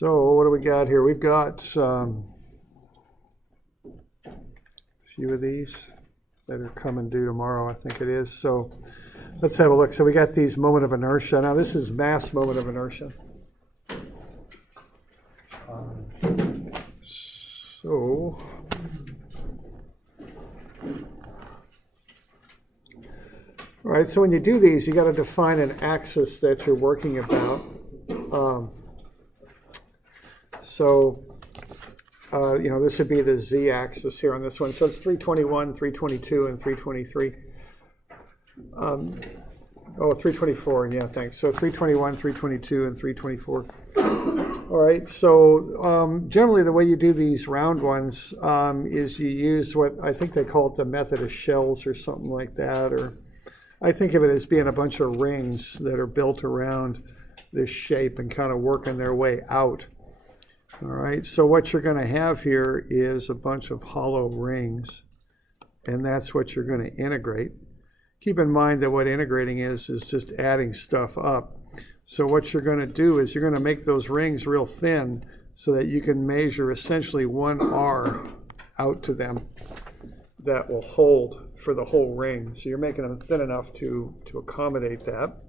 So what do we got here? We've got a few of these that are coming due tomorrow, I think it is. So let's have a look. So we got these moment of inertia. Now this is mass moment of inertia. All right, so when you do these, you got to define an axis that you're working about. This would be the z-axis here on this one. So it's 321, 322, and 323. 324, yeah, thanks. So 321, 322, and 324. All right, so generally the way you do these round ones is you use what I think they call it the method of shells or something like that, or I think of it as being a bunch of rings that are built around this shape and kind of working their way out. All right, so what you're going to have here is a bunch of hollow rings, and that's what you're going to integrate. Keep in mind that what integrating is just adding stuff up. So what you're going to do is you're going to make those rings real thin so that you can measure essentially one R out to them that will hold for the whole ring. So you're making them thin enough to accommodate that.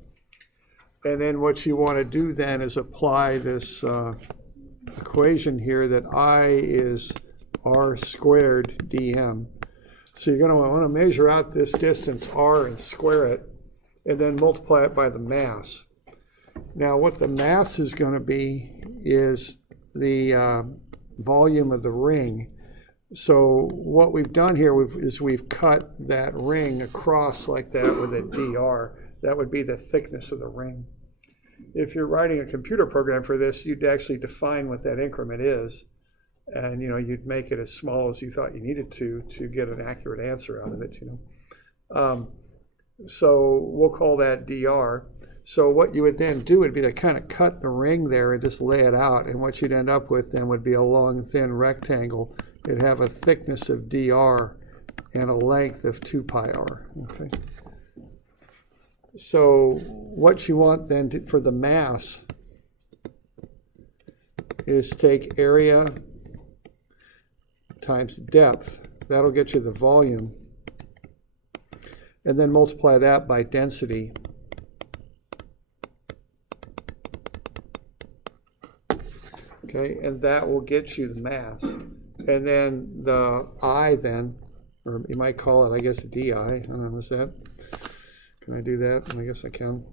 And then what you want to do then is apply this equation here that I is R squared dm. So you're going to want to measure out this distance R and square it, and then multiply it by the mass. Now what the mass is going to be is the volume of the ring. So what we've done here is we've cut that ring across like that with a dr. That would be the thickness of the ring. If you're writing a computer program for this, you'd actually define what that increment is, and you'd make it as small as you thought you needed to get an accurate answer out of it. So we'll call that dr. So what you would then do would be to kind of cut the ring there and just lay it out, and what you'd end up with then would be a long thin rectangle. It'd have a thickness of dr and a length of 2 pi r. Okay. So what you want then for the mass is take area times depth. That'll get you the volume. And then multiply that by density. Okay, and that will get you the mass. And then the I then, or you might call it, I guess, di. I don't know, what's that? Can I do that? I guess I can.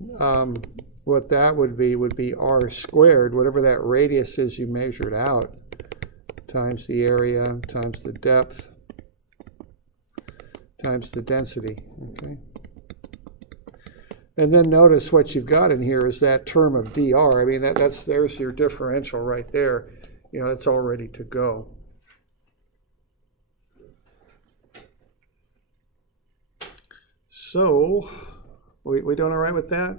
What that would be R squared, whatever that radius is you measured out, times the area, times the depth, times the density. Okay. And then notice what you've got in here is that term of dr. I mean, there's your differential right there. It's all ready to go. So, we doing all right with that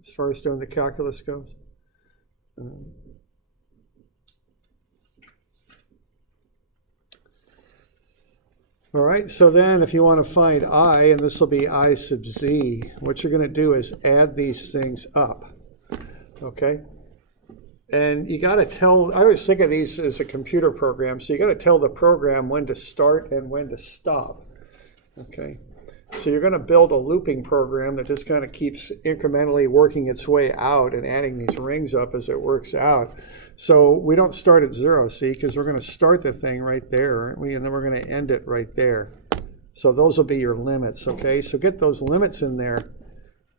as far as doing the calculus goes? All right, so then if you want to find I, and this will be I sub z, what you're going to do is add these things up, okay? And you got to tell, I always think of these as a computer program, so you got to tell the program when to start and when to stop, okay? So you're going to build a looping program that just kind of keeps incrementally working its way out and adding these rings up as it works out. So we don't start at 0, see, because we're going to start the thing right there, aren't we? And then we're going to end it right there. So those will be your limits, okay? So get those limits in there,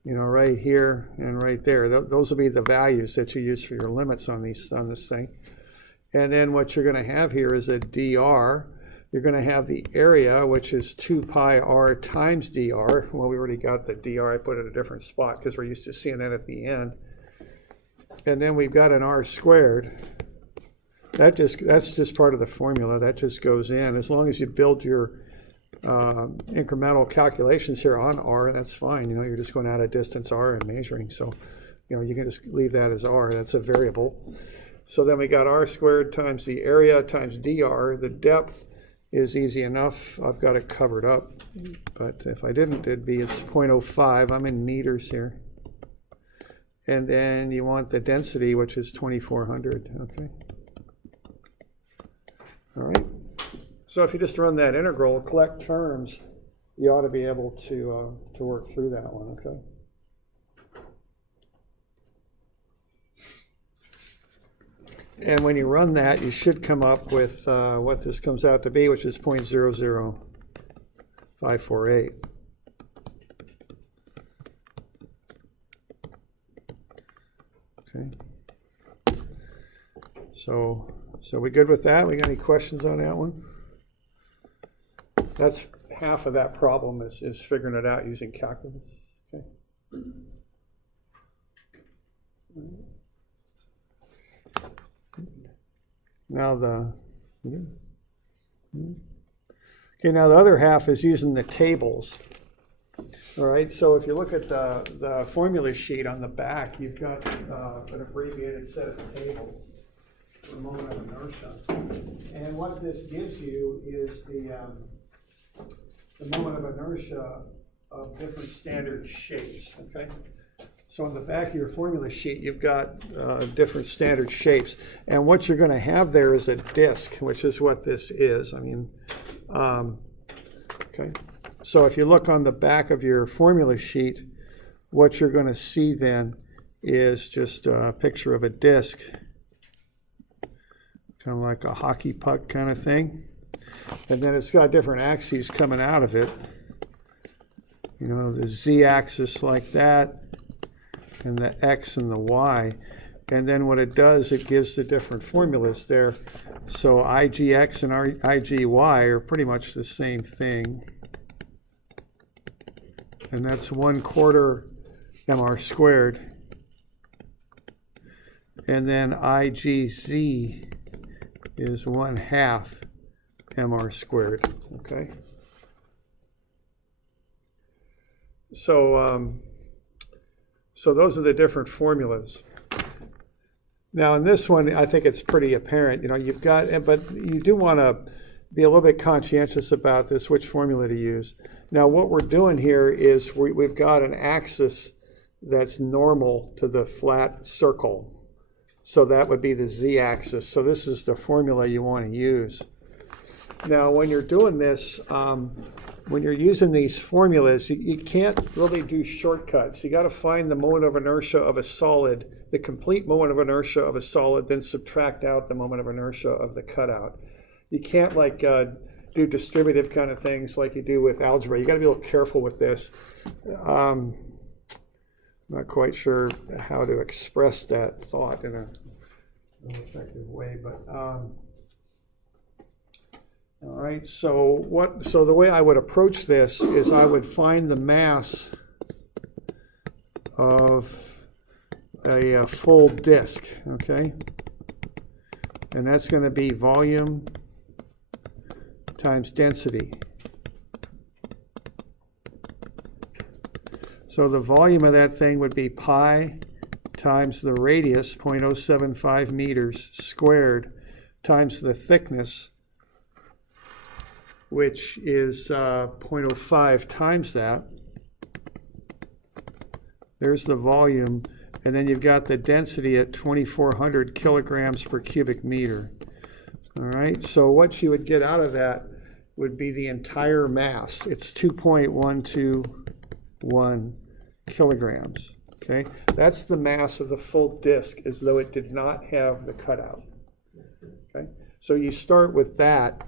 right here and right there. Those will be the values that you use for your limits on this thing. And then what you're going to have here is a dr. You're going to have the area, which is 2 pi r times dr. Well, we already got the dr. I put it at a different spot because we're used to seeing that at the end. And then we've got an r squared. That's just part of the formula. That just goes in. As long as you build your incremental calculations here on r, that's fine. You're just going out a distance r and measuring. So, you can just leave that as r. That's a variable. So then we got r squared times the area times dr. The depth is easy enough. I've got it covered up, but if I didn't, it's 0.05. I'm in meters here. and then you want the density, which is 2400, okay? All right, so if you just run that integral, collect terms, you ought to be able to work through that one, okay? And when you run that, you should come up with what this comes out to be, which is 0.00548. Okay. So we good with that? We got any questions on that one? That's half of that problem is figuring it out using calculus. Okay. Now now the other half is using the tables. All right, so if you look at the formula sheet on the back, you've got an abbreviated set of tables for moment of inertia. And what this gives you is the moment of inertia of different standard shapes, okay? So on the back of your formula sheet, you've got different standard shapes. And what you're going to have there is a disk, which is what this is. I mean, okay. So if you look on the back of your formula sheet, what you're going to see then is just a picture of a disk, kind of like a hockey puck kind of thing. And then it's got different axes coming out of it. You know, the z-axis like that, and the x and the y. And then what it does, it gives the different formulas there. So IGX and IGY are pretty much the same thing. And that's 1/4 mr squared. And then IGZ is 1/2 mr squared, okay? So those are the different formulas. Now in this one, I think it's pretty apparent, you know, you've got, but you do want to be a little bit conscientious about this, which formula to use. Now what we're doing here is we've got an axis that's normal to the flat circle. So that would be the z-axis. So this is the formula you want to use. Now when you're doing this, when you're using these formulas, you can't really do shortcuts. You got to find the moment of inertia of a solid, the complete moment of inertia of a solid, then subtract out the moment of inertia of the cutout. You can't like do distributive kind of things like you do with algebra. You got to be a little careful with this. I'm not quite sure how to express that thought in an effective way, but all right. So the way I would approach this is I would find the mass of a full disk, okay, and that's going to be volume times density. So the volume of that thing would be pi times the radius, 0.075 meters squared, times the thickness, which is 0.05 times that. There's the volume, and then you've got the density at 2,400 kilograms per cubic meter. All right, so what you would get out of that would be the entire mass. It's 2.121 kilograms. Okay, that's the mass of the full disk as though it did not have the cutout. Okay, so you start with that,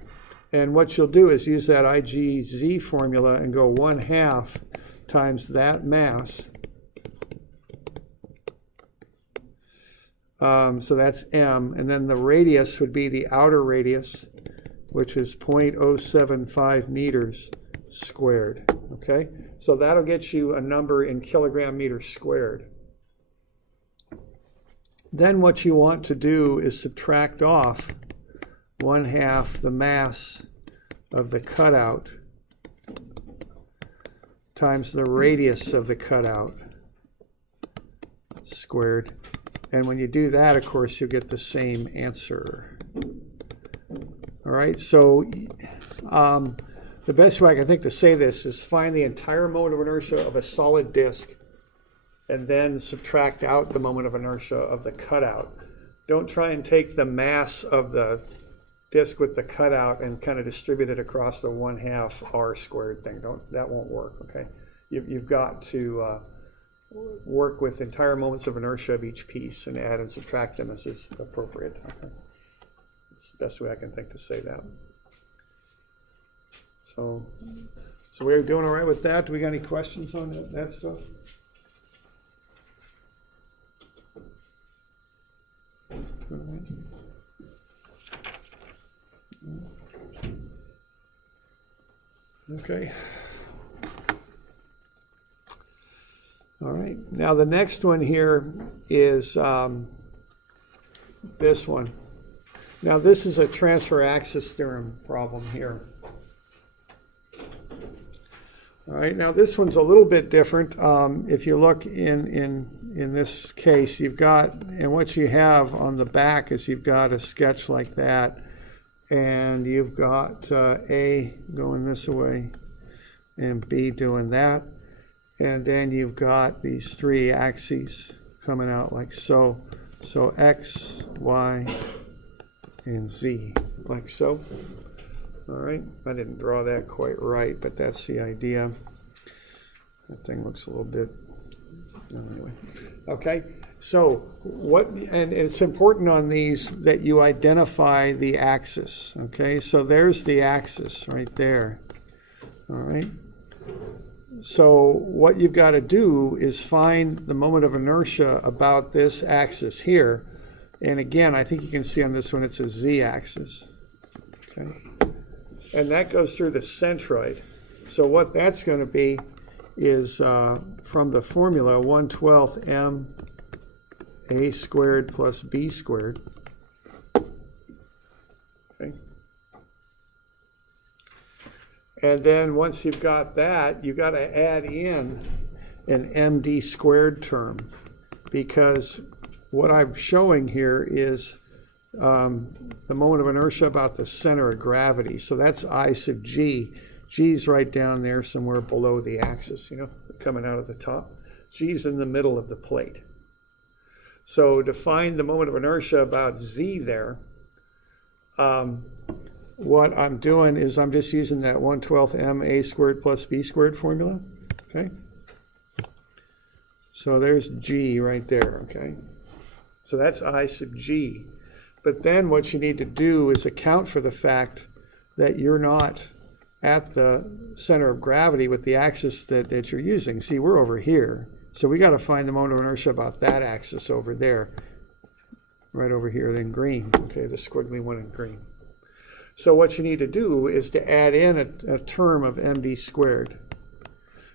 and what you'll do is use that IGZ formula and go 1/2 times that mass. So that's m, and then the radius would be the outer radius, which is 0.075 meters squared. Okay, so that'll get you a number in kilogram meters squared. Then what you want to do is subtract off 1/2 the mass of the cutout times the radius of the cutout squared. And when you do that, of course, you'll get the same answer. All right, so the best way I can think to say this is find the entire moment of inertia of a solid disk and then subtract out the moment of inertia of the cutout. Don't try and take the mass of the disk with the cutout and kind of distribute it across the 1/2 r squared thing. That won't work, okay? You've got to work with entire moments of inertia of each piece and add and subtract them as is appropriate. Okay? That's the best way I can think to say that. So we're doing all right with that. Do we got any questions on that stuff? All right. Okay. All right. Now the next one here is this one. Now this is a transfer axis theorem problem here. All right. Now this one's a little bit different. If you look in this case, you've got, and what you have on the back is you've got a sketch like that. And you've got A going this way and B doing that. And then you've got these 3 axes coming out like so. So X, Y, and Z, like so. All right, I didn't draw that quite right, but that's the idea. That thing looks a little bit, anyway. Okay. So and it's important on these that you identify the axis, okay? So there's the axis right there, all right? So what you've got to do is find the moment of inertia about this axis here. And again, I think you can see on this one it's a z-axis, okay? And that goes through the centroid. So what that's going to be is from the formula 1/12 m a squared plus b squared. Okay. And then once you've got that, you've got to add in an md squared term, because what I'm showing here is the moment of inertia about the center of gravity. So that's I sub g. G's right down there somewhere below the axis, you know, coming out of the top. G's in the middle of the plate. So to find the moment of inertia about z there, what I'm doing is I'm just using that 1/12 m a squared plus b squared formula, okay? So there's g right there, okay? So that's I sub g. But then what you need to do is account for the fact that you're not at the center of gravity with the axis that you're using. See, we're over here. So we got to find the moment of inertia about that axis over there, right over here, then green, okay, the squiggly one in green. So what you need to do is to add in a term of md squared.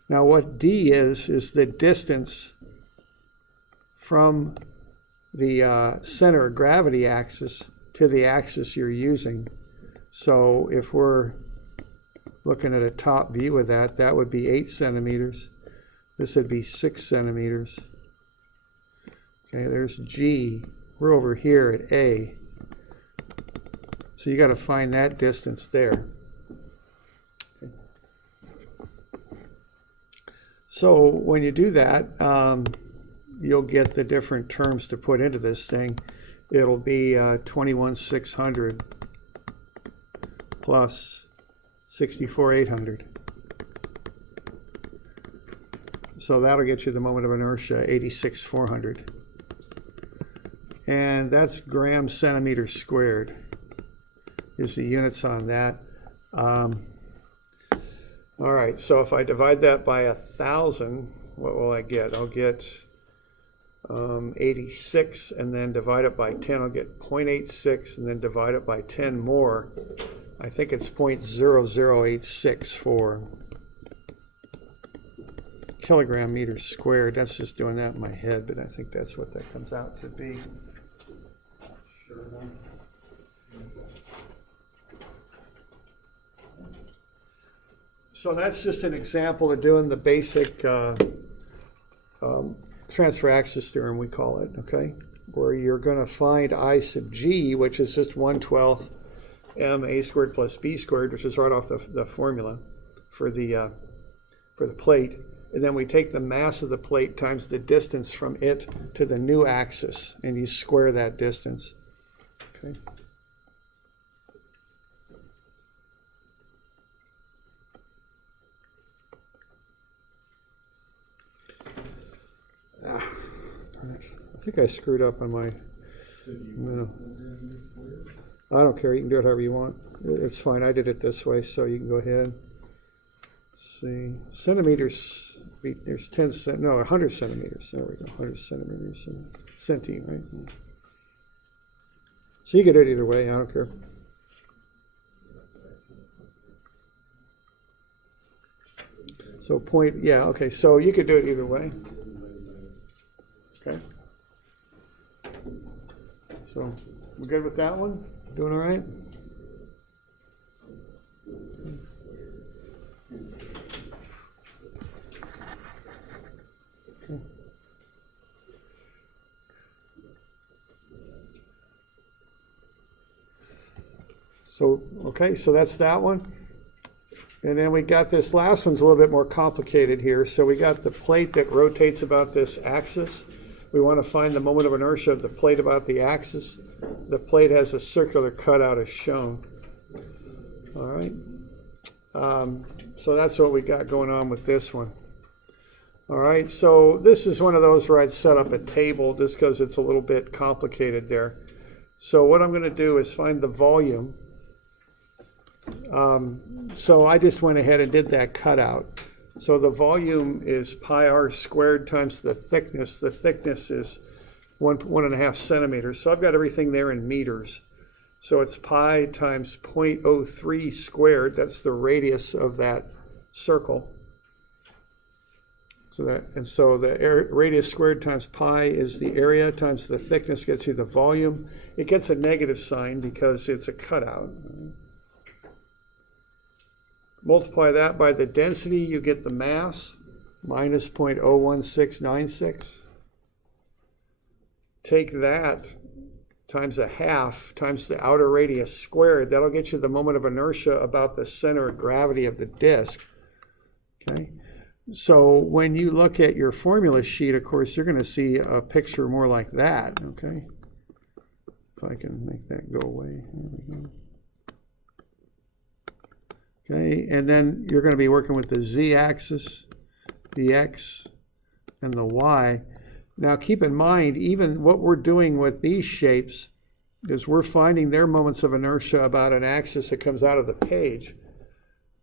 Now what d is the distance from the center of gravity axis to the axis you're using. So if we're looking at a top view of that, that would be 8 centimeters. This would be 6 centimeters. Okay, there's G. We're over here at A. So you got to find that distance there. Okay. So when you do that, you'll get the different terms to put into this thing. It'll be 21,600 plus 64,800. So that'll get you the moment of inertia, 86,400. And that's grams centimeters squared is the units on that. All right, so if I divide that by 1,000, what will I get? I'll get 86, and then divide it by 10, I'll get 0.86, and then divide it by 10 more. I think it's 0.0086 kilogram meters squared. That's just doing that in my head, but I think that's what that comes out to be. Sure enough. So that's just an example of doing the basic transfer axis theorem, we call it, okay? Where you're going to find I sub g, which is just 1/12 m a squared plus b squared, which is right off the formula for the plate. and then we take the mass of the plate times the distance from it to the new axis, and you square that distance. Okay. I think I screwed up on my. No. I don't care. You can do it however you want. It's fine. I did it this way, so you can go ahead. Let's see, centimeters. There's 100 centimeters. There we go. 100 centimeters. Centime, right? So you can do it either way. I don't care. So point. Yeah. Okay. So you could do it either way. Okay. So we're good with that one? Doing all right? Okay. So that's that one. And then we got this last one's a little bit more complicated here. So we got the plate that rotates about this axis. We want to find the moment of inertia of the plate about the axis. The plate has a circular cutout as shown. All right. So that's what we got going on with this one. All right. So this is one of those where I'd set up a table just because it's a little bit complicated there. So what I'm going to do is find the volume. So I just went ahead and did that cutout. So the volume is pi r squared times the thickness. The thickness is 1.5 centimeters. So I've got everything there in meters. So it's pi times 0.03 squared. That's the radius of that circle. So the radius squared times pi is the area times the thickness gets you the volume. It gets a negative sign because it's a cutout. Multiply that by the density, you get the mass, minus 0.01696. Take that times a half times the outer radius squared. That'll get you the moment of inertia about the center of gravity of the disk. Okay. So when you look at your formula sheet, of course, you're going to see a picture more like that. Okay. If I can make that go away. There we go. Okay, and then you're going to be working with the z-axis, the x, and the y. Now keep in mind, even what we're doing with these shapes is we're finding their moments of inertia about an axis that comes out of the page.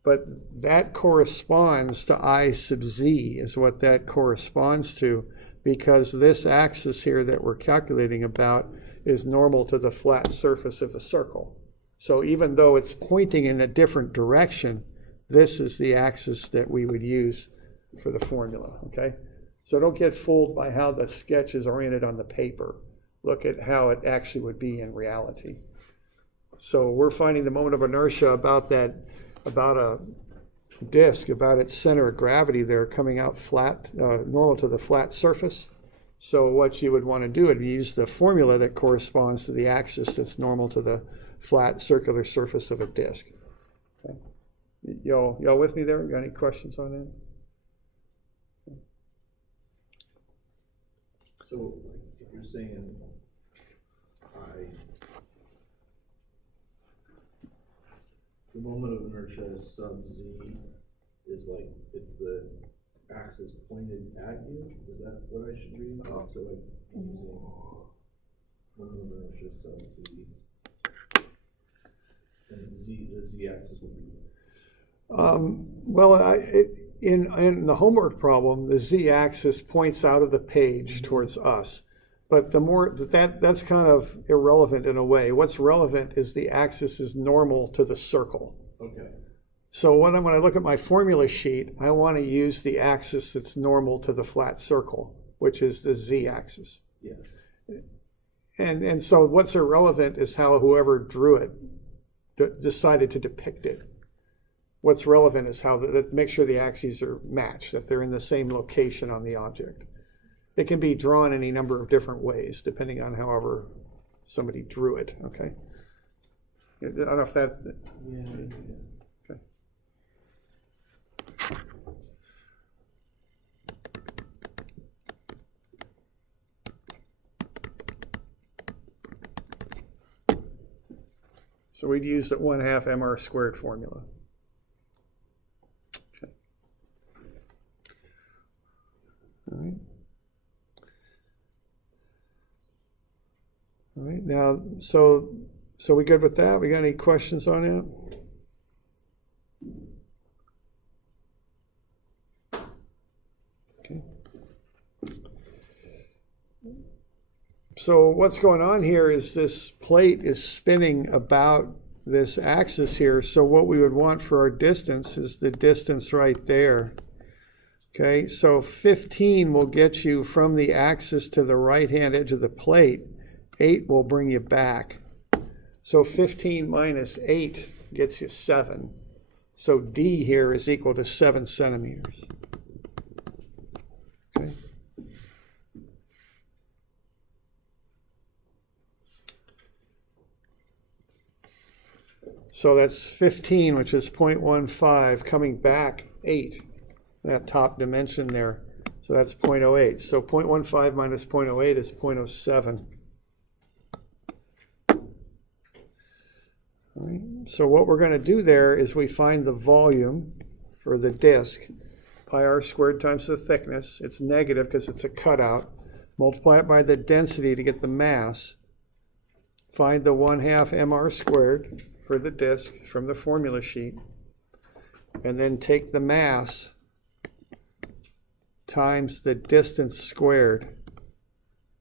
But that corresponds to I sub z is what that corresponds to, because this axis here that we're calculating about is normal to the flat surface of the circle. So even though it's pointing in a different direction, this is the axis that we would use for the formula, okay? So don't get fooled by how the sketch is oriented on the paper. Look at how it actually would be in reality. So we're finding the moment of inertia about a disk, about its center of gravity there coming out flat, normal to the flat surface. So what you would want to do is use the formula that corresponds to the axis that's normal to the flat circular surface of a disk. Okay. Y'all with me there? Got any questions on that? Okay. So if you're saying the moment of inertia sub z is like it's the axis pointed at you, is that what I should read? So like using moment of inertia sub z. And the z-axis would be. In the homework problem, the z-axis points out of the page towards us, but that's kind of irrelevant in a way. What's relevant is the axis is normal to the circle. Okay. So when I look at my formula sheet, I want to use the axis that's normal to the flat circle, which is the z-axis. Yeah. And so what's irrelevant is how whoever drew it decided to depict it. What's relevant is how make sure the axes are matched, that they're in the same location on the object. It can be drawn any number of different ways, depending on however somebody drew it, okay? I don't know if that... Yeah. Okay. So we'd use the 1/2 mr squared formula. Okay. All right. All right, now, so we good with that? We got any questions on that? Okay. So what's going on here is this plate is spinning about this axis here. So what we would want for our distance is the distance right there. Okay, so 15 will get you from the axis to the right-hand edge of the plate. 8 will bring you back. So 15 minus 8 gets you 7. So D here is equal to 7 centimeters. Okay. So that's 15, which is 0.15, coming back 8, that top dimension there. So that's 0.08. So 0.15 minus 0.08 is 0.07. All right. So what we're going to do there is we find the volume for the disk, pi r squared times the thickness. It's negative because it's a cutout. Multiply it by the density to get the mass. Find the 1/2 mr squared for the disk from the formula sheet. And then take the mass times the distance squared,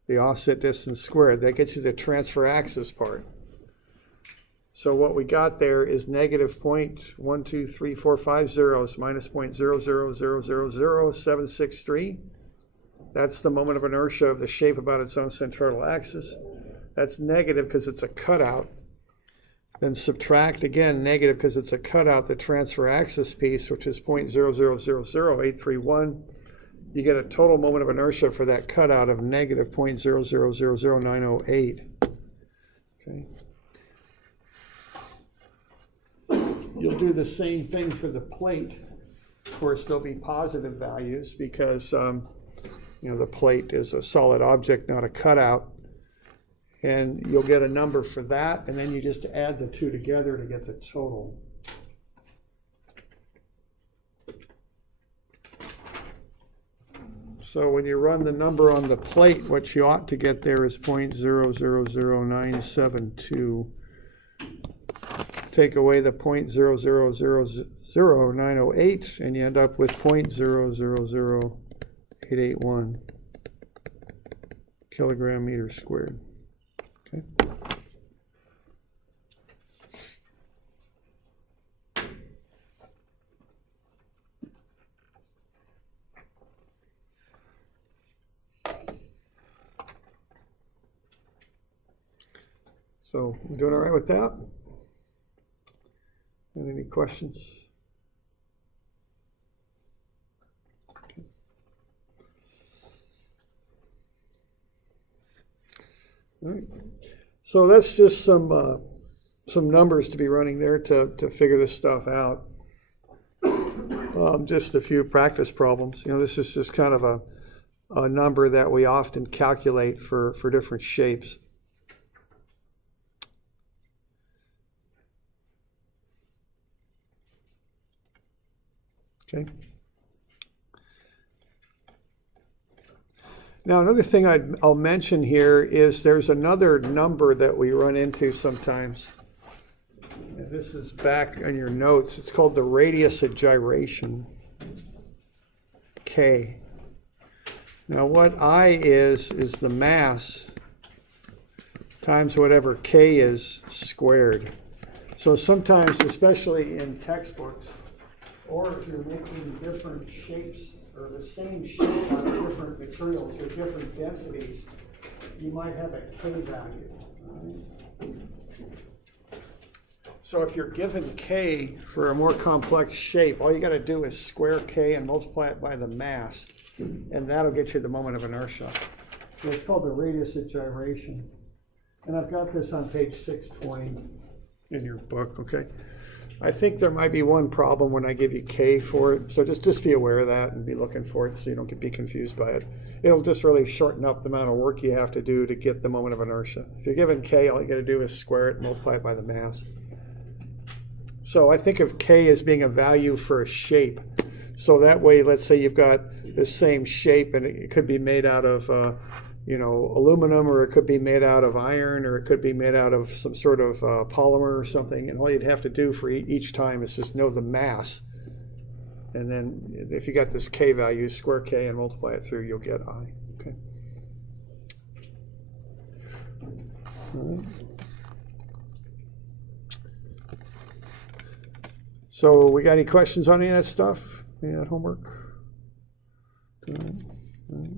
the offset distance squared. That gets you the transfer axis part. So what we got there is negative 0.12345 zeros minus 0.000000763. That's the moment of inertia of the shape about its own centroidal axis. That's negative because it's a cutout. Then subtract again negative because it's a cutout, the transfer axis piece, which is 0.0000831. You get a total moment of inertia for that cutout of negative 0.0000908. Okay. You'll do the same thing for the plate. Of course, there'll be positive values because the plate is a solid object, not a cutout. And you'll get a number for that, and then you just add the two together to get the total. So when you run the number on the plate, what you ought to get there is 0.000972. Take away the 0.0000908, and you end up with 0.000881 kilogram meter squared. Okay. So, we're doing all right with that? And any questions? Okay. All right. So that's just some numbers to be running there to figure this stuff out. Just a few practice problems. This is just kind of a number that we often calculate for different shapes. Okay. Now, another thing I'll mention here is there's another number that we run into sometimes. And this is back on your notes. It's called the radius of gyration, K. Now, what I is the mass times whatever K is squared. So sometimes, especially in textbooks, or if you're making different shapes or the same shape on different materials or different densities, you might have a K value. Right? So if you're given K for a more complex shape, all you got to do is square K and multiply it by the mass, and that'll get you the moment of inertia. So it's called the radius of gyration. And I've got this on page 620 in your book, okay? I think there might be one problem when I give you K for it, so just be aware of that and be looking for it so you don't be confused by it. It'll just really shorten up the amount of work you have to do to get the moment of inertia. If you're given K, all you got to do is square it and multiply it by the mass. So I think of K as being a value for a shape. So that way, let's say you've got the same shape, and it could be made out of, aluminum, or it could be made out of iron, or it could be made out of some sort of polymer or something. And all you'd have to do for each time is just know the mass. And then if you got this K value, square K and multiply it through, you'll get I. Okay. All right. So we got any questions on any of that stuff? Any of that homework? All right. All right.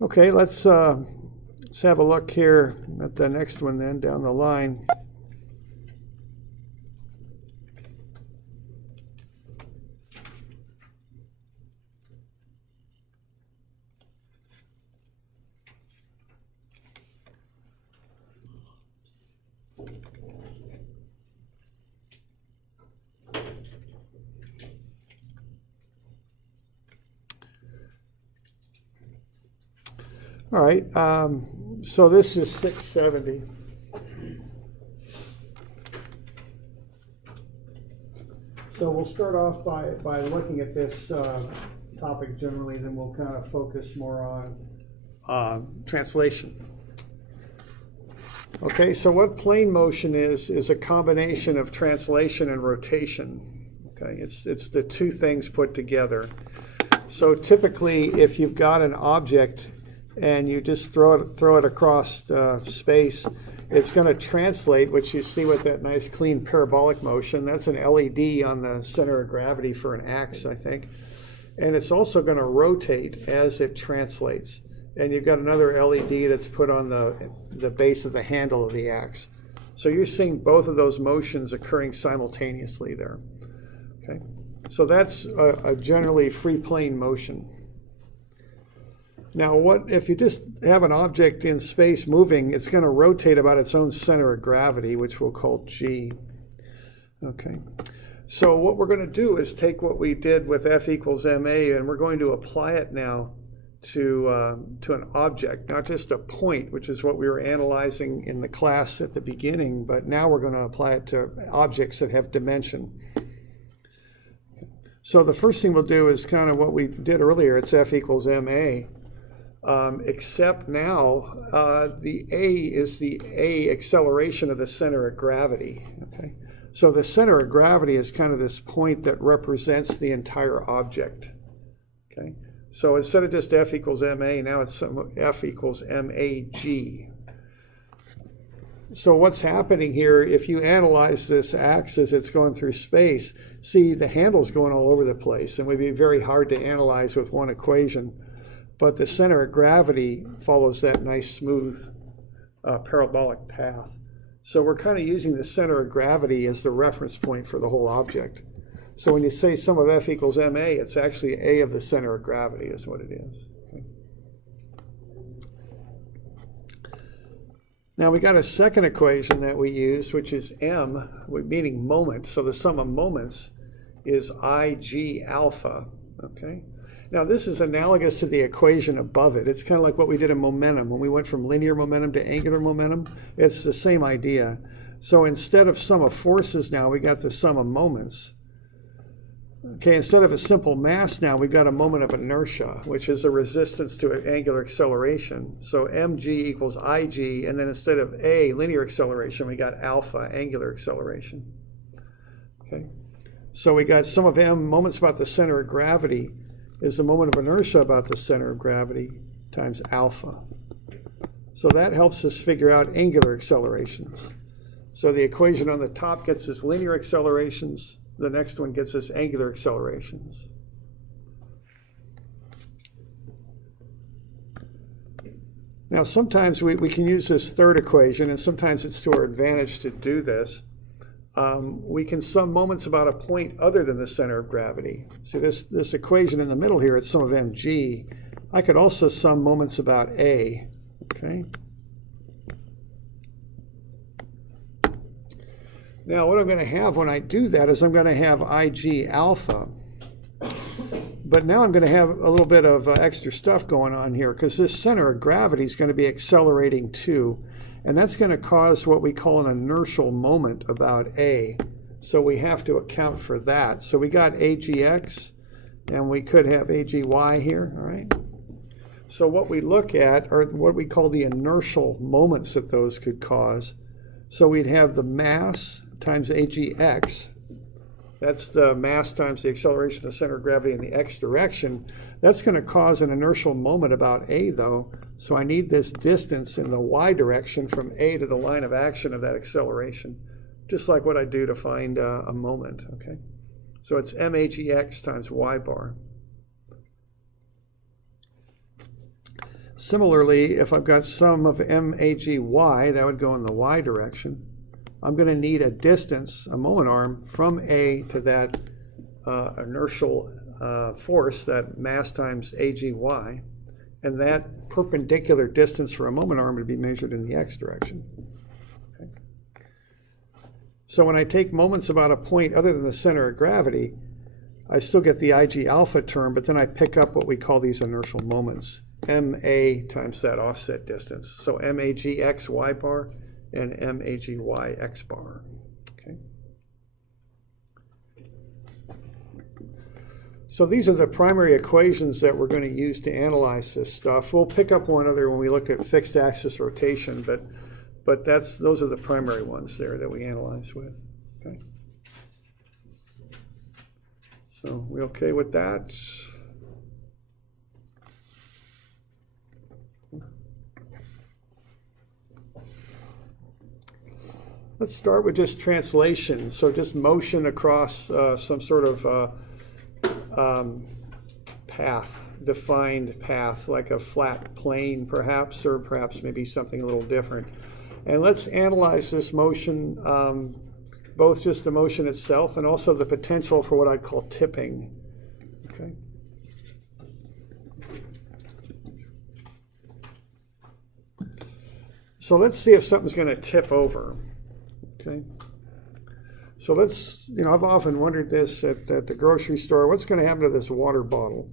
Okay, let's have a look here at the next one then down the line. All right, so this is 670. So we'll start off by looking at this topic generally, then we'll kind of focus more on translation. Okay, so what plane motion is a combination of translation and rotation. Okay, it's the two things put together. So typically, if you've got an object and you just throw it across space, it's going to translate, which you see with that nice clean parabolic motion. That's an LED on the center of gravity for an axe, I think. And it's also going to rotate as it translates. And you've got another LED that's put on the base of the handle of the axe. So you're seeing both of those motions occurring simultaneously there. Okay, so that's a generally free plane motion. Now, what if you just have an object in space moving? It's going to rotate about its own center of gravity, which we'll call G. Okay, so what we're going to do is take what we did with F equals ma, and we're going to apply it now to an object, not just a point, which is what we were analyzing in the class at the beginning, but now we're going to apply it to objects that have dimension. So the first thing we'll do is kind of what we did earlier. It's F equals ma. Except now the A is the A acceleration of the center of gravity. Okay, so the center of gravity is kind of this point that represents the entire object. Okay, so instead of just F equals ma, now it's F equals mag. So what's happening here, if you analyze this axe as it's going through space, see the handle's going all over the place, and it would be very hard to analyze with one equation. But the center of gravity follows that nice smooth parabolic path. So we're kind of using the center of gravity as the reference point for the whole object. So when you say sum of F equals ma, it's actually A of the center of gravity is what it is. Okay. Now we got a second equation that we use, which is m, meaning moment. So the sum of moments is Ig alpha. Okay. Now this is analogous to the equation above it. It's kind of like what we did in momentum. When we went from linear momentum to angular momentum, it's the same idea. So instead of sum of forces now, we got the sum of moments. Okay, instead of a simple mass now, we've got a moment of inertia, which is a resistance to an angular acceleration. So mg equals Ig, and then instead of A, linear acceleration, we got alpha, angular acceleration. Okay, so we got sum of m, moments about the center of gravity, is the moment of inertia about the center of gravity times alpha. So that helps us figure out angular accelerations. So the equation on the top gets us linear accelerations. The next one gets us angular accelerations. Now sometimes we can use this third equation, and sometimes it's to our advantage to do this. We can sum moments about a point other than the center of gravity. See this equation in the middle here, it's sum of mg. I could also sum moments about A. Okay. Now what I'm going to have when I do that is I'm going to have Ig alpha. But now I'm going to have a little bit of extra stuff going on here because this center of gravity is going to be accelerating too. And that's going to cause what we call an inertial moment about A. So we have to account for that. So we got AGX and we could have AGY here, all right? So what we look at are what we call the inertial moments that those could cause. So we'd have the mass times AGX. That's the mass times the acceleration of the center of gravity in the x direction. That's going to cause an inertial moment about A, though. So I need this distance in the y direction from A to the line of action of that acceleration, just like what I do to find a moment, okay? So it's MAGX times y bar. Similarly, if I've got some of MAGY, that would go in the y direction. I'm going to need a distance, a moment arm, from A to that inertial force, that mass times AGY, and that perpendicular distance for a moment arm would be measured in the x direction. Okay. So when I take moments about a point other than the center of gravity, I still get the IG alpha term, but then I pick up what we call these inertial moments, MA times that offset distance. So MAGX y bar and MAGY x bar. Okay. So these are the primary equations that we're going to use to analyze this stuff. We'll pick up one other when we look at fixed axis rotation, but those are the primary ones there that we analyze with. Okay. So we okay with that? Let's start with just translation. So just motion across some sort of path, defined path, like a flat plane perhaps, or perhaps maybe something a little different. And let's analyze this motion, both just the motion itself and also the potential for what I'd call tipping. Okay. So let's see if something's going to tip over. Okay. So let's, I've often wondered this at the grocery store. What's going to happen to this water bottle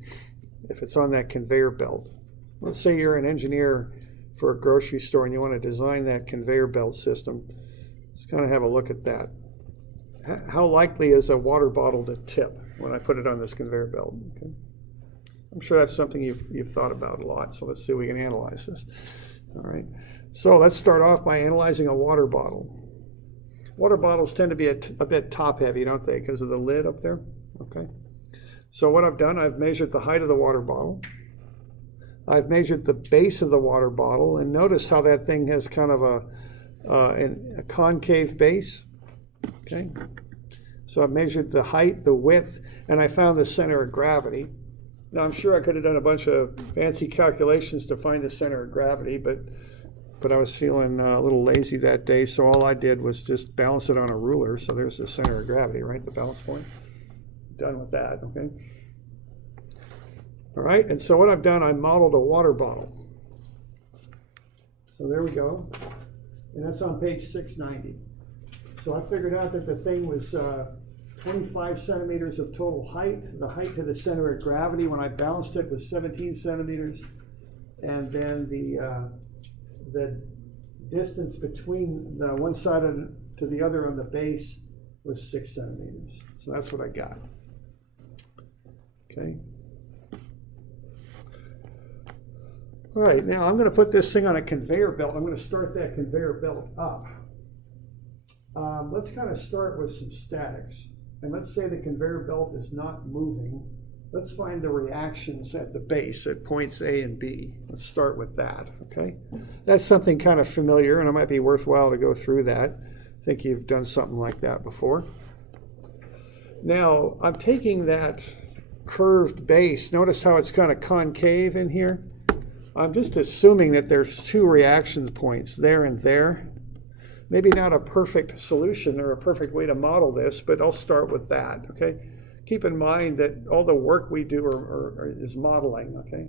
if it's on that conveyor belt? Let's say you're an engineer for a grocery store and you want to design that conveyor belt system. Let's kind of have a look at that. How likely is a water bottle to tip when I put it on this conveyor belt? Okay. I'm sure that's something you've thought about a lot. So let's see if we can analyze this. All right. So let's start off by analyzing a water bottle. Water bottles tend to be a bit top heavy, don't they, because of the lid up there? Okay. So what I've done, I've measured the height of the water bottle. I've measured the base of the water bottle, and notice how that thing has kind of a concave base. Okay. So I've measured the height, the width, and I found the center of gravity. Now I'm sure I could have done a bunch of fancy calculations to find the center of gravity, but I was feeling a little lazy that day, so all I did was just balance it on a ruler. So there's the center of gravity, right? The balance point. Done with that, okay? All right, and so what I've done, I modeled a water bottle. So there we go. And that's on page 690. So I figured out that the thing was 25 centimeters of total height. The height to the center of gravity when I balanced it was 17 centimeters. And then the distance between the one side to the other on the base was 6 centimeters. So that's what I got. Okay. All right, now I'm going to put this thing on a conveyor belt. I'm going to start that conveyor belt up. Let's kind of start with some statics. And let's say the conveyor belt is not moving. Let's find the reactions at the base at points A and B. Let's start with that, okay? That's something kind of familiar, and it might be worthwhile to go through that. I think you've done something like that before. Now, I'm taking that curved base. Notice how it's kind of concave in here? I'm just assuming that there's two reaction points there and there. Maybe not a perfect solution or a perfect way to model this, but I'll start with that, okay? Keep in mind that all the work we do is modeling, okay?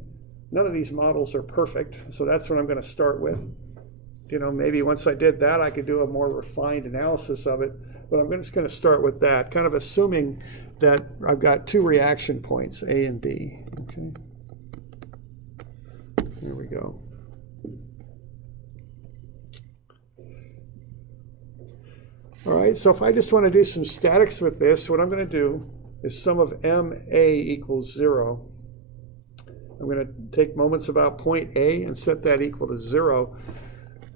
None of these models are perfect, so that's what I'm going to start with. Maybe once I did that, I could do a more refined analysis of it, but I'm just going to start with that, kind of assuming that I've got two reaction points, A and B. Okay. There we go. All right, so if I just want to do some statics with this, what I'm going to do is sum of MA equals 0. I'm going to take moments about point A and set that equal to 0.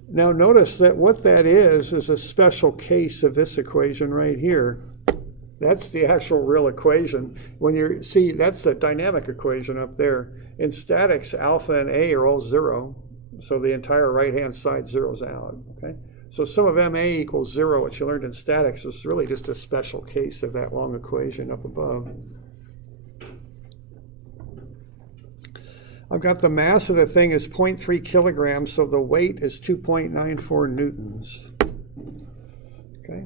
Now notice that what that is a special case of this equation right here. That's the actual real equation. When you see, that's the dynamic equation up there. In statics, alpha and A are all 0, so the entire right-hand side zeroes out. Okay, so sum of MA equals 0, what you learned in statics, is really just a special case of that long equation up above. I've got the mass of the thing is 0.3 kilograms, so the weight is 2.94 newtons. Okay,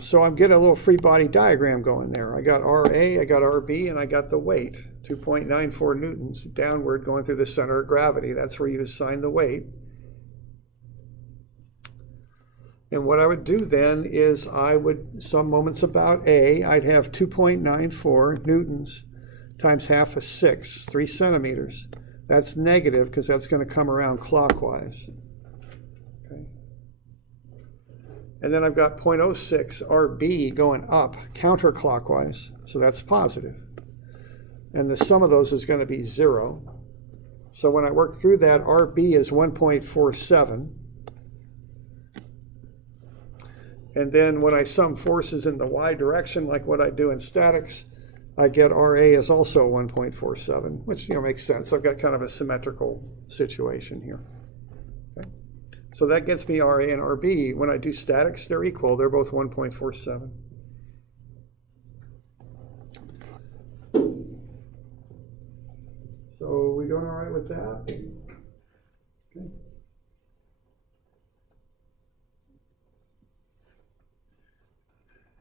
so I'm getting a little free body diagram going there. I got RA, I got RB, and I got the weight, 2.94 newtons, downward going through the center of gravity. That's where you assign the weight. And what I would do then is I would, some moments about A, I'd have 2.94 newtons times half of 6, 3 centimeters. That's negative because that's going to come around clockwise. Okay. And then I've got 0.06 RB going up counterclockwise, so that's positive. And the sum of those is going to be 0. So when I work through that, RB is 1.47. And then when I sum forces in the y direction, like what I do in statics, I get RA is also 1.47, which makes sense. I've got kind of a symmetrical situation here. Okay. So that gets me RA and RB. When I do statics, they're equal. They're both 1.47. So we doing all right with that? Okay.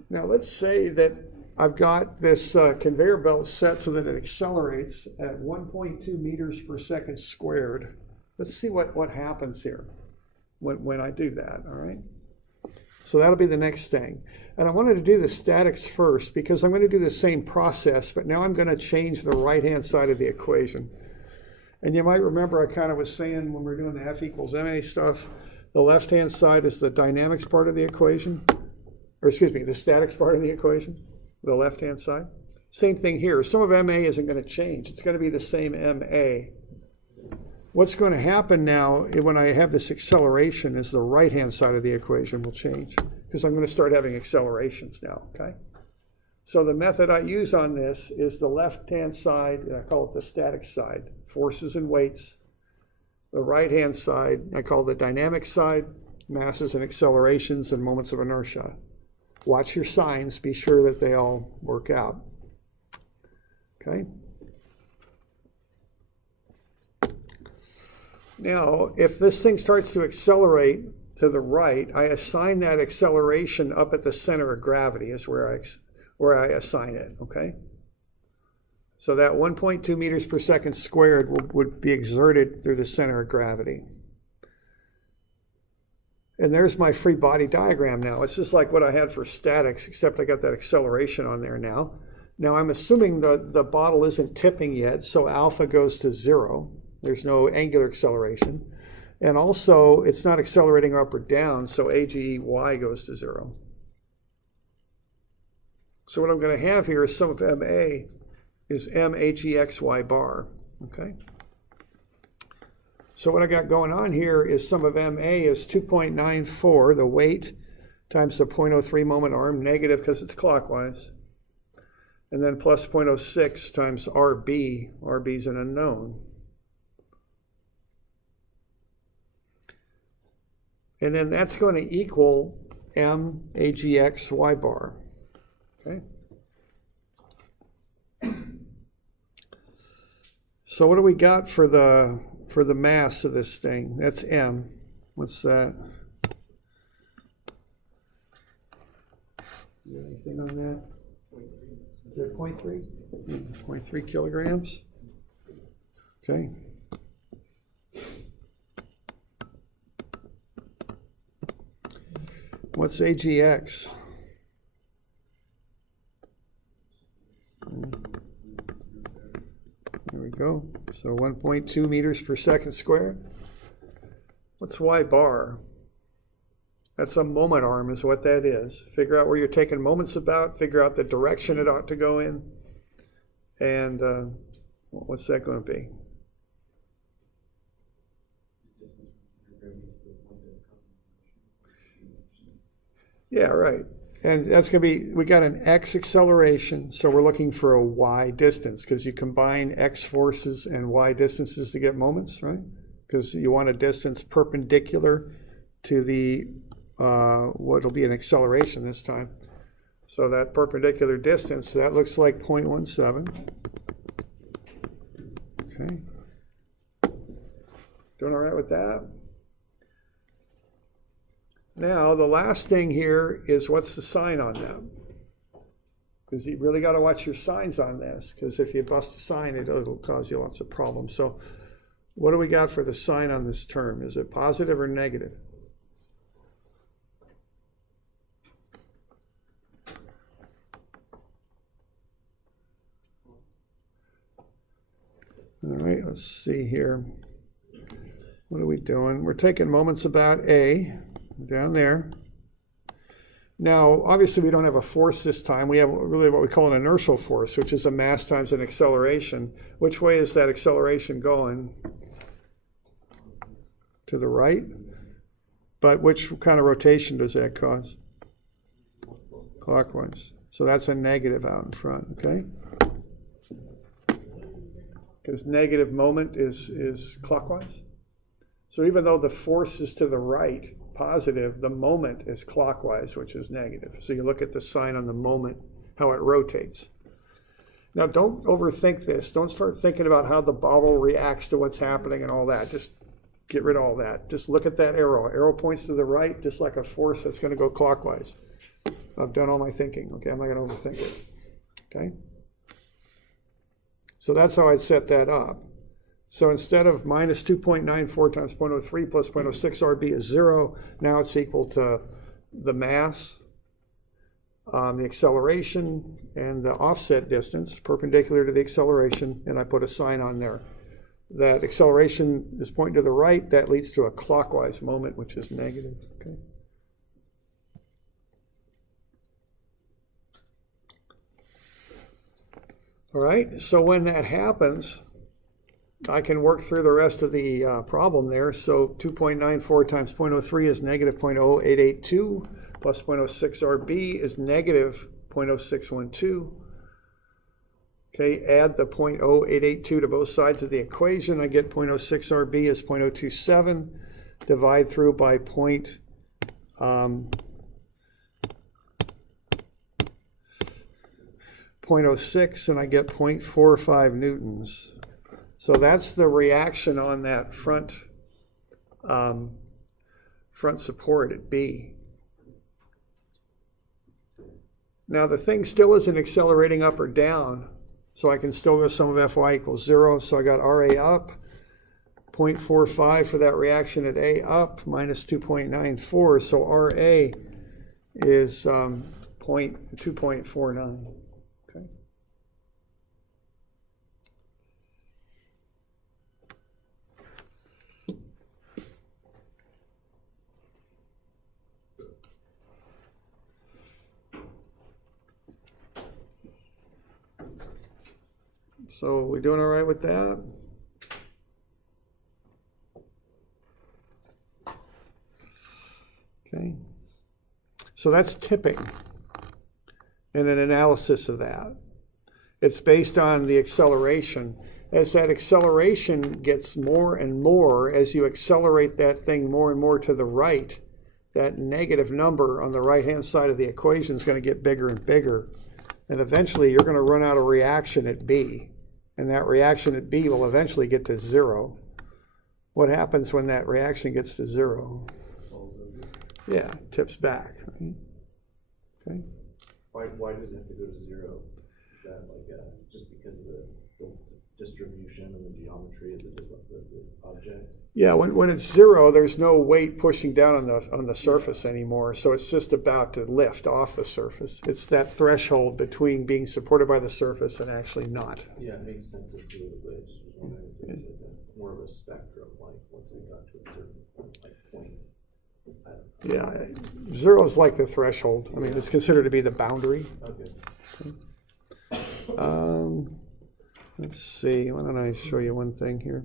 Now let's say that I've got this conveyor belt set so that it accelerates at 1.2 meters per second squared. Let's see what happens here when I do that, all right? So that'll be the next thing. And I wanted to do the statics first because I'm going to do the same process, but now I'm going to change the right-hand side of the equation. And you might remember I kind of was saying when we're doing the F equals MA stuff, the left-hand side is the dynamics part of the equation, or excuse me, the statics part of the equation. The left-hand side. Same thing here. Sum of MA isn't going to change. It's going to be the same MA. What's going to happen now when I have this acceleration is the right-hand side of the equation will change because I'm going to start having accelerations now, okay? So the method I use on this is the left-hand side, I call it the static side, forces and weights. The right-hand side, I call the dynamic side, masses and accelerations and moments of inertia. Watch your signs, be sure that they all work out. Okay? Now, if this thing starts to accelerate to the right, I assign that acceleration up at the center of gravity is where I assign it, okay? So that 1.2 meters per second squared would be exerted through the center of gravity. And there's my free body diagram now. It's just like what I had for statics, except I got that acceleration on there now. Now I'm assuming the bottle isn't tipping yet, so alpha goes to 0. There's no angular acceleration. And also, it's not accelerating up or down, so AGY goes to 0. So what I'm going to have here is sum of MA is MAGXY bar, okay? So what I got going on here is sum of MA is 2.94, the weight, times the 0.03 moment arm, negative because it's clockwise. And then plus 0.06 times RB. RB is an unknown. And then that's going to equal MAGXY bar. Okay? So what do we got for the mass of this thing? That's M. What's that? You got anything on that? Is it 0.3? 0.3 kilograms. Okay. What's AGX? go. So 1.2 meters per second squared. What's y bar? That's a moment arm is what that is. Figure out where you're taking moments about, figure out the direction it ought to go in, and what's that going to be? Yeah, right. And that's going to be, we got an x acceleration, so we're looking for a y distance, because you combine x forces and y distances to get moments, right? Because you want a distance perpendicular to the, what'll be an acceleration this time. So that perpendicular distance, that looks like 0.17. Okay. Doing all right with that? Now, the last thing here is what's the sign on them? Because you really got to watch your signs on this, because if you bust a sign, it'll cause you lots of problems. So what do we got for the sign on this term? Is it positive or negative? All right, let's see here. What are we doing? We're taking moments about A, down there. Now, obviously, we don't have a force this time. We have really what we call an inertial force, which is a mass times an acceleration. Which way is that acceleration going? To the right? But which kind of rotation does that cause? Clockwise. So that's a negative out in front, okay? Because negative moment is clockwise. So even though the force is to the right, positive, the moment is clockwise, which is negative. So you look at the sign on the moment, how it rotates. Now don't overthink this. Don't start thinking about how the bottle reacts to what's happening and all that. Just get rid of all that. Just look at that arrow. Arrow points to the right, just like a force that's going to go clockwise. I've done all my thinking. Okay, I'm not going to overthink it. Okay? So that's how I'd set that up. So instead of minus 2.94 times 0.03 plus 0.06 RB is 0, now it's equal to the mass, the acceleration, and the offset distance, perpendicular to the acceleration, and I put a sign on there. That acceleration is pointing to the right, that leads to a clockwise moment, which is negative. Okay. All right, so when that happens, I can work through the rest of the problem there. So 2.94 times 0.03 is negative 0.0882, plus 0.06 RB is negative 0.0612. Okay, add the 0.0882 to both sides of the equation. I get 0.06 RB is 0.027. Divide through by 0.06, and I get 0.45 newtons. So that's the reaction on that front support at B. Now the thing still isn't accelerating up or down, so I can still go sum of Fy equals 0. So I got Ra up, 0.45 for that reaction at A up, minus 2.94. So Ra is 2.49. So we doing all right with that? Okay. So that's tipping and an analysis of that. It's based on the acceleration. As that acceleration gets more and more, as you accelerate that thing more and more to the right, that negative number on the right-hand side of the equation is going to get bigger and bigger. And eventually you're going to run out of reaction at B. And that reaction at B will eventually get to 0. What happens when that reaction gets to 0? Yeah, tips back. Right? Okay. Why does it have to go to 0? Is that like just because of the distribution and the geometry of the object? Yeah, when it's 0, there's no weight pushing down on the surface anymore, so it's just about to lift off the surface. It's that threshold between being supported by the surface and actually not. Yeah, it makes sense intuitively. I just was one I was like more of a spectrum, like once we got to a certain point, like point. I don't know. Yeah, 0 is like the threshold. I mean, it's considered to be the boundary. Okay. Let's see, why don't I show you one thing here?